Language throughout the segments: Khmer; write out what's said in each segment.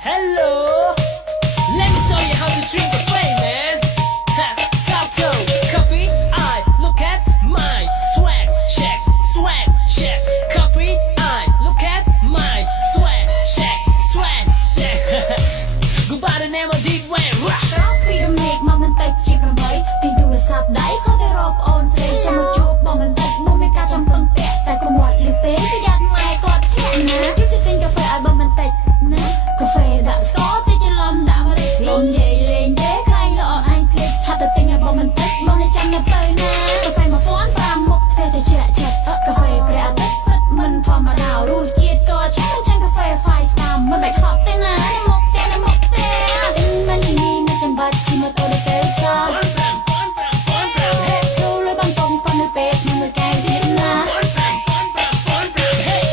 Hello, let me show you how to drink coffee, man. Talk to coffee, I look at my swag, check. Coffee, I look at my swag, check. Go by the name of Deep Wayne. ពីរំលែកមកមិនតិចជា8ទីទូរស័ព្ទដៃខុសទៅរកអូនស្រីចាំមកជួបបងមិនតិចមុនមានការចំពឹងពាក់តែកុំមាត់លឺពេកប្រយ័ត្នម៉ែគាត់ធាក់ណាគឺទិញកាហ្វេឲ្យបងមិនតិចណាកាហ្វេដាក់ស្ករតិចច្រឡំដាក់ម្រេចបងនិយាយលេងទេក្រែងល្អអញភ្លេចឆាប់ទៅទិញឲ្យបងមិនតិចបងនេះចាំនៅទៅណាកាហ្វេ1500មុខផ្ទះតែជាក់ចិត្តកាហ្វេព្រះអាទិត្យពិតមិនធម្មតារសជាតិក៏ឆ្ងាញ់ចឹងកាហ្វេ 5 star មិនបាច់ហត់ទេណាមកផ្ទះមិនមានចាំបាច់ជិះម៉ូតូទៅទេសោះចូលលើបងកុំប៉ុននៅពេកមើលកែទៀតណា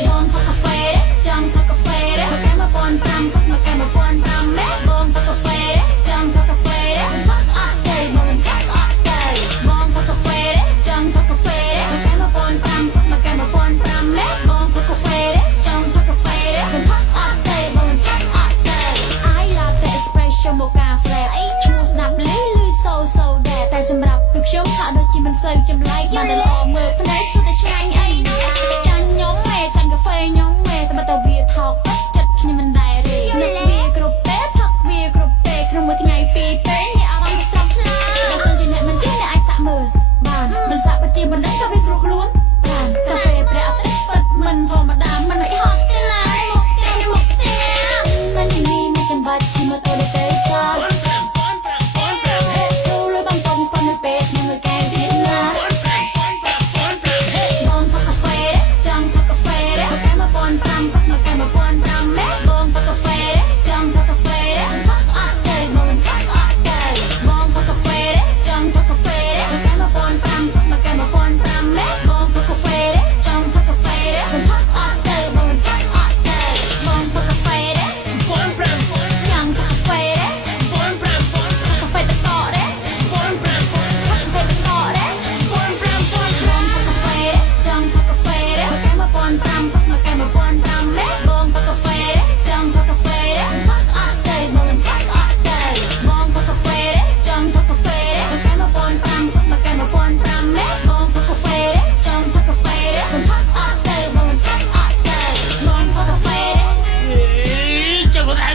បងផឹកកាហ្វេចង់ផឹកកាហ្វេកែមក1500ផឹកមកកែមក1500ម៉ែបងផឹកកាហ្វេចង់ផឹកកាហ្វេផឹកអត់ទេបងផឹកអត់ទេបងផឹកកាហ្វេចង់ផឹកកាហ្វេកែមក1500ផឹកមកកែមក1500ម៉ែបងផឹកកាហ្វេចង់ផឹកកាហ្វេផឹកអត់ទេបងផឹកអត់ទេ I love the espresso mocha flat ឈ្មោះស្ដាប់លឺsoដែរតែសម្រាប់ពួកខ្ញុំថាដូចជាមិនសូវចម្លែកបានតែល្អមើលភ្នែកគឺតែឆ្ងាញ់អីណាចាញ់ខ្ញុំមេចាញ់កាហ្វេខ្ញុំមេតែបើវាថោកចិត្តខ្ញុំមិនដែរទេនឹកវាគ្រប់ពេលផឹកវាគ្រប់ពេលក្នុងមួយថ្ងៃពីរពេលមានអារម្មណ៍ស្រស់ថ្លាបើសិនជាអ្នកមិនចេះអ្នកអាចសាក់មើលបានមិនសាក់ពិតជាមិនដឹងថាវាស្រួលខ្លួនបានកាហ្វេព្រះអាទិត្យពិតមិនធម្មតាមិនឲ្យហត់ទេណាមកផ្ទះមិនមានចាំបាច់ជិះម៉ូតូទៅទេសោះពេកមើលកែទៀតណាបងផឹកកាហ្វេចង់ផឹកកាហ្វេកែមក1500ផឹកមកកែមក1500ម៉ែបងផឹកកាហ្វេចង់ផឹកកាហ្វេផឹកអត់ទេបងផឹកអត់ទេបងផឹកកាហ្វេចង់ផឹកកាហ្វេកែមក1500ផឹកមកកែមក1500ម៉ែបងផឹកកាហ្វេចង់ផឹកកាហ្វេផឹកអត់ទេបងផឹកអត់ទេបងផឹកកាហ្វេ1500ចង់ផឹកកាហ្វេ1500កាហ្វេត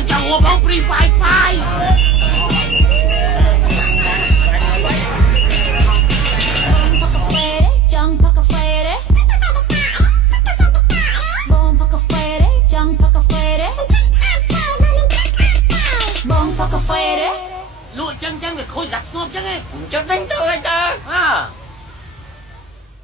កកទេលក់ចឹងវាខូចដាក់ទប់ចឹងឯង ចុះទិញទៅឲ្យតា